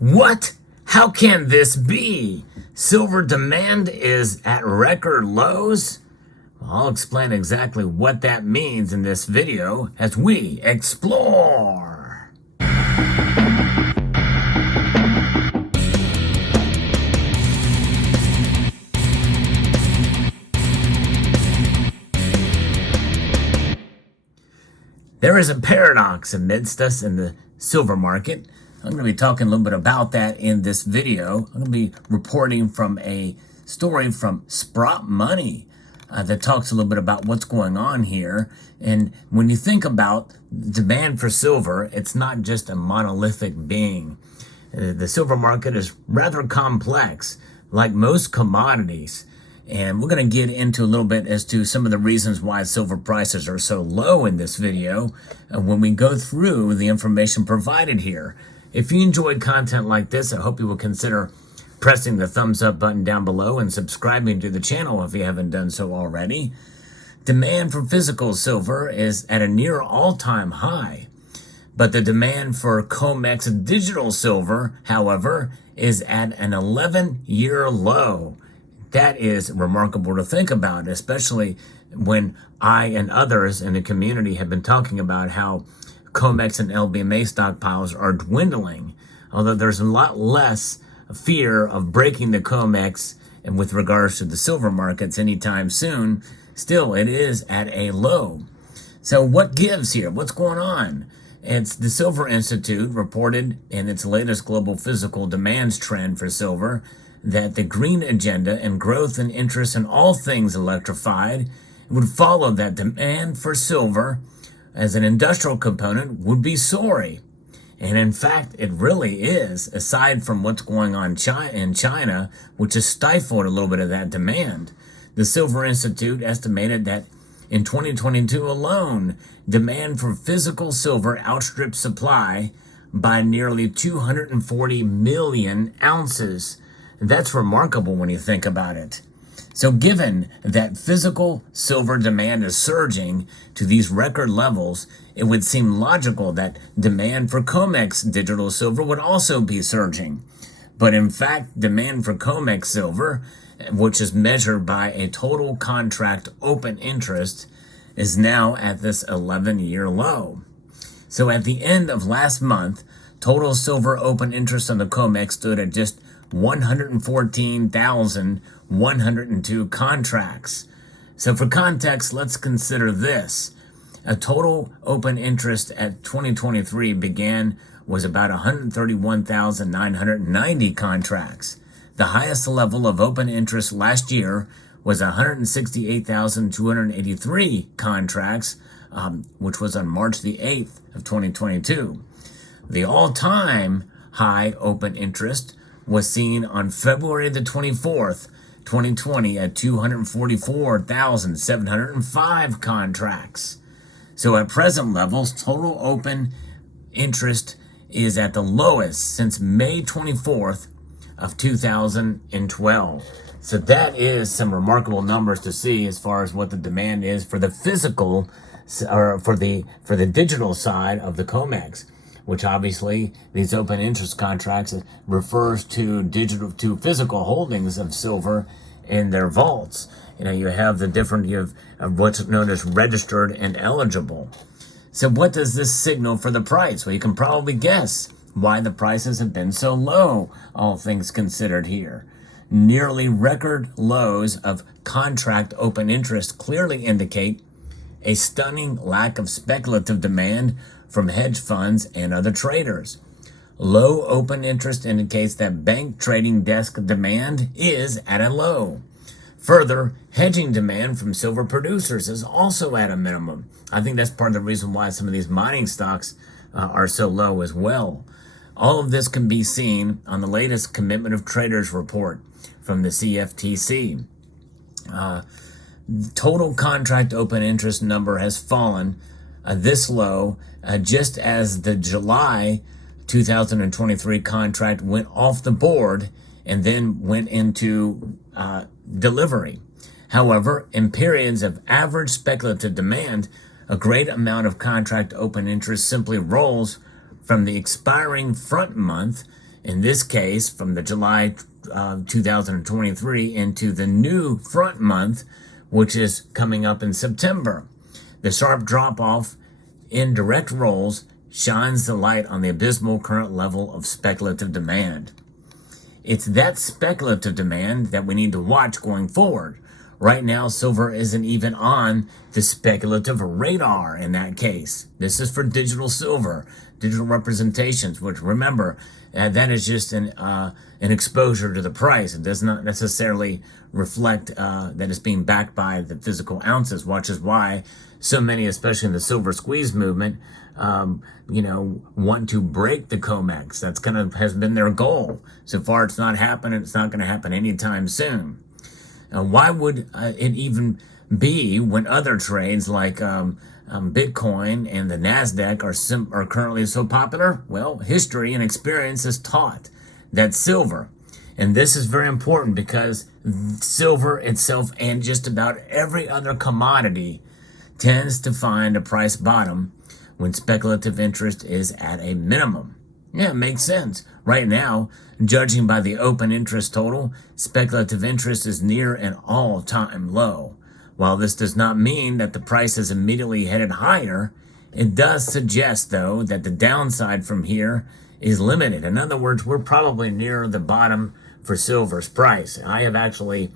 What? How can this be? Silver demand is at record lows? Well, I'll explain exactly what that means in this video as we explore. There is a paradox amidst us in the silver market. I'm going to be talking a little bit about that in this video. I'm going to be reporting from a story from Sprott Money that talks a little bit about what's going on here. And when you think about demand for silver, it's not just a monolithic being. The silver market is rather complex, like most commodities. And we're going to get into a little bit as to some of the reasons why silver prices are so low in this video when we go through the information provided here. If you enjoyed content like this, I hope you will consider pressing the thumbs up button down below and subscribing to the channel if you haven't done so already. Demand for physical silver is at a near all-time high, but the demand for COMEX digital silver, however, is at an 11-year low. That is remarkable to think about, especially when I and others in the community have been talking about how COMEX and LBMA stockpiles are dwindling, although there's a lot less fear of breaking the COMEX and with regards to the silver markets anytime soon. Still, it is at a low. So what gives here? What's going on? It's the Silver Institute reported in its latest global physical demands trend for silver that the green agenda and growth and interest in all things electrified would follow that demand for silver as an industrial component would be soaring. And in fact, it really is, aside from what's going on in China, which has stifled a little bit of that demand. The Silver Institute estimated that in 2022 alone, demand for physical silver outstripped supply by nearly 240 million ounces. That's remarkable when you think about it. So given that physical silver demand is surging to these record levels, it would seem logical that demand for COMEX digital silver would also be surging. But in fact, demand for COMEX silver, which is measured by a total contract open interest, is now at this 11-year low. So at the end of last month, total silver open interest on the COMEX stood at just 114,102 contracts. So for context, let's consider this. A total open interest at 2023 was about 131,990 contracts. The highest level of open interest last year was 168,283 contracts, which was on March the 8th of 2022. The all-time high open interest was seen on February the 24th, 2020 at 244,705 contracts. So at present levels, total open interest is at the lowest since May 24th of 2012. So that is some remarkable numbers to see as far as what the demand is for the physical or for the digital side of the COMEX, which obviously these open interest contracts refers to physical holdings of silver in their vaults. You have the different, you have what's known as registered and eligible. So what does this signal for the price? Well, you can probably guess why the prices have been so low, all things considered here. Nearly record lows of contract open interest clearly indicate a stunning lack of speculative demand from hedge funds and other traders. Low open interest indicates that bank trading desk demand is at a low. Further, hedging demand from silver producers is also at a minimum. I think that's part of the reason why some of these mining stocks are so low as well. All of this can be seen on the latest Commitment of Traders report from the CFTC. Total contract open interest number has fallen this low just as the July 2023 contract went off the board and then went into delivery. However, in periods of average speculative demand, a great amount of contract open interest simply rolls from the expiring front month In this case, from the July 2023 into the new front month, which is coming up in September. The sharp drop-off in direct rolls shines the light on the abysmal current level of speculative demand. It's that speculative demand that we need to watch going forward. Right now, silver isn't even on the speculative radar in that case. This is for digital silver, digital representations, which remember, that is just an exposure to the price. It does not necessarily reflect that it's being backed by the physical ounces, which is why so many, especially in the silver squeeze movement, want to break the COMEX. That's has been their goal. So far, it's not happening. It's not going to happen anytime soon. Why would it even be when other trades like Bitcoin and the NASDAQ are currently so popular? Well, history and experience has taught that silver, and this is very important because silver itself and just about every other commodity tends to find a price bottom when speculative interest is at a minimum. Yeah, it makes sense. Right now, judging by the open interest total, speculative interest is near an all-time low. While this does not mean that the price is immediately headed higher, it does suggest, though, that the downside from here is limited. In other words, we're probably near the bottom for silver's price. I have actually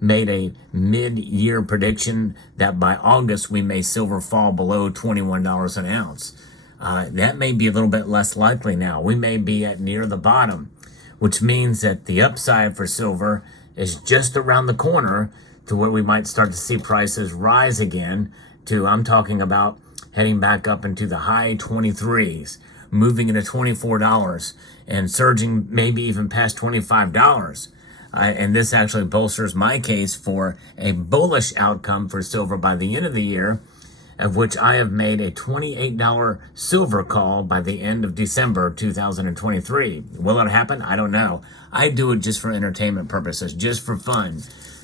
made a mid-year prediction that by August we may silver fall below $21 an ounce. That may be a little bit less likely now. We may be at near the bottom, which means that the upside for silver is just around the corner to where we might start to see prices rise again to, I'm talking about heading back up into the high 23s, moving into $24 and surging maybe even past $25. And this actually bolsters my case for a bullish outcome for silver by the end of the year, of which I have made a $28 silver call by the end of December 2023. Will it happen? I don't know. I do it just for entertainment purposes, just for fun.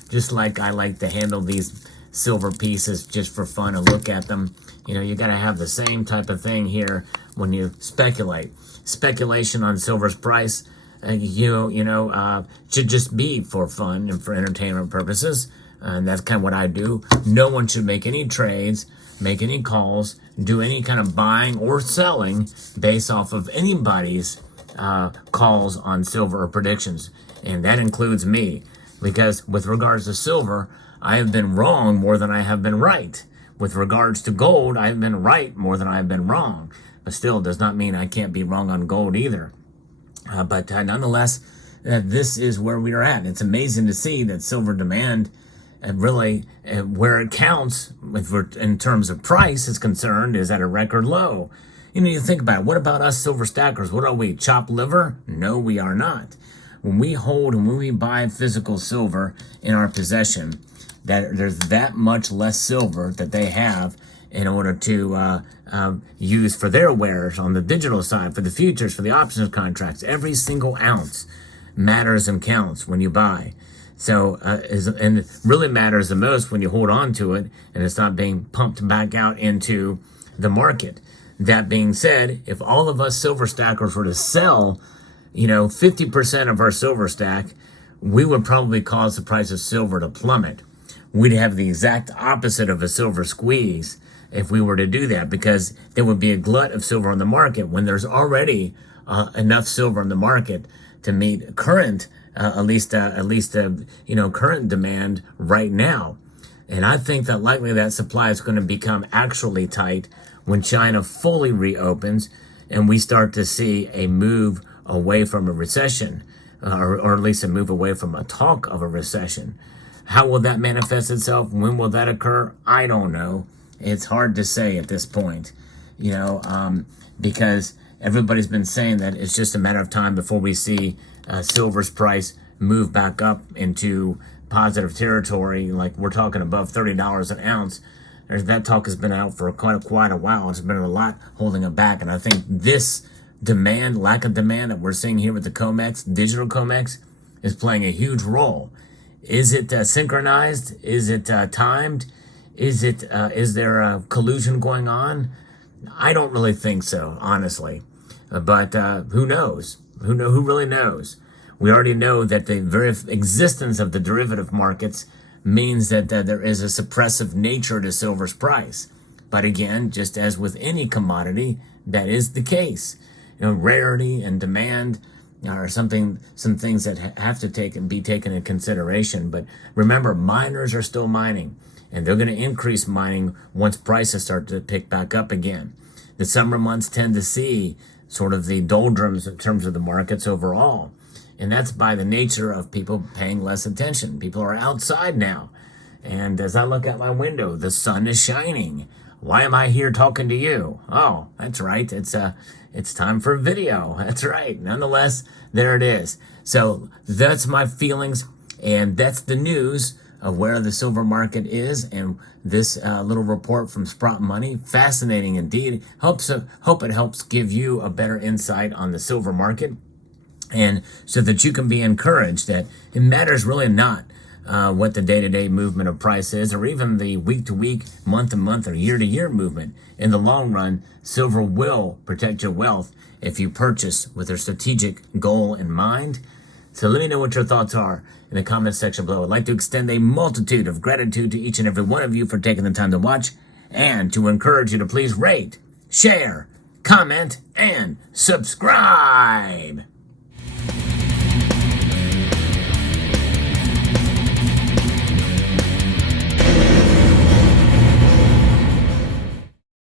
Just like I like to handle these silver pieces just for fun and look at them. You got to have the same type of thing here when you speculate. Speculation on silver's price, should just be for fun and for entertainment purposes. And that's kind of what I do. No one should make any trades, make any calls, do any kind of buying or selling based off of anybody's calls on silver or predictions. And that includes me, because with regards to silver, I have been wrong more than I have been right. With regards to gold, I've been right more than I've been wrong. But still does not mean I can't be wrong on gold either. But nonetheless, this is where we are at. It's amazing to see that silver demand really, where it counts, in terms of price is concerned, is at a record low. You think about it. What about us silver stackers? What are we, chopped liver? No, we are not. When we hold and when we buy physical silver in our possession, that there's that much less silver that they have in order to use for their wares on the digital side, for the futures, for the options contracts. Every single ounce matters and counts when you buy. So, and it really matters the most when you hold on to it and it's not being pumped back out into the market. That being said, if all of us silver stackers were to sell, 50% of our silver stack, we would probably cause the price of silver to plummet. We'd have the exact opposite of a silver squeeze if we were to do that, because there would be a glut of silver on the market when there's already enough silver in the market to meet current, current demand right now. And I think that likely that supply is going to become actually tight when China fully reopens and we start to see a move away from a recession, or at least a move away from a talk of a recession. How will that manifest itself? When will that occur? I don't know. It's hard to say at this point, because everybody's been saying that it's just a matter of time before we see silver's price move back up into positive territory. Like we're talking above $30 an ounce. That talk has been out for quite a while. It's been a lot holding it back. And I think this lack of demand that we're seeing here with the COMEX, digital COMEX, is playing a huge role. Is it synchronized? Is it timed? Is there a collusion going on? I don't really think so, honestly. But who knows? Who really knows? We already know that the very existence of the derivative markets means that there is a suppressive nature to silver's price. But again, just as with any commodity, that is the case. Rarity and demand are some things that have to be taken into consideration. But remember, miners are still mining, and they're going to increase mining once prices start to pick back up again. The summer months tend to see sort of the doldrums in terms of the markets overall. And that's by the nature of people paying less attention. People are outside now. And as I look out my window, the sun is shining. Why am I here talking to you? Oh, that's right. It's time for a video. That's right. Nonetheless, there it is. So that's my feelings, and that's the news of where the silver market is, and this little report from Sprott Money. Fascinating indeed. Hope it helps give you a better insight on the silver market, and so that you can be encouraged that it matters really not what the day-to-day movement of price is, or even the week-to-week, month-to-month, or year-to-year movement. In the long run, silver will protect your wealth if you purchase with a strategic goal in mind. So let me know what your thoughts are in the comment section below. I'd like to extend a multitude of gratitude to each and every one of you for taking the time to watch, and to encourage you to please rate, share, comment, and subscribe.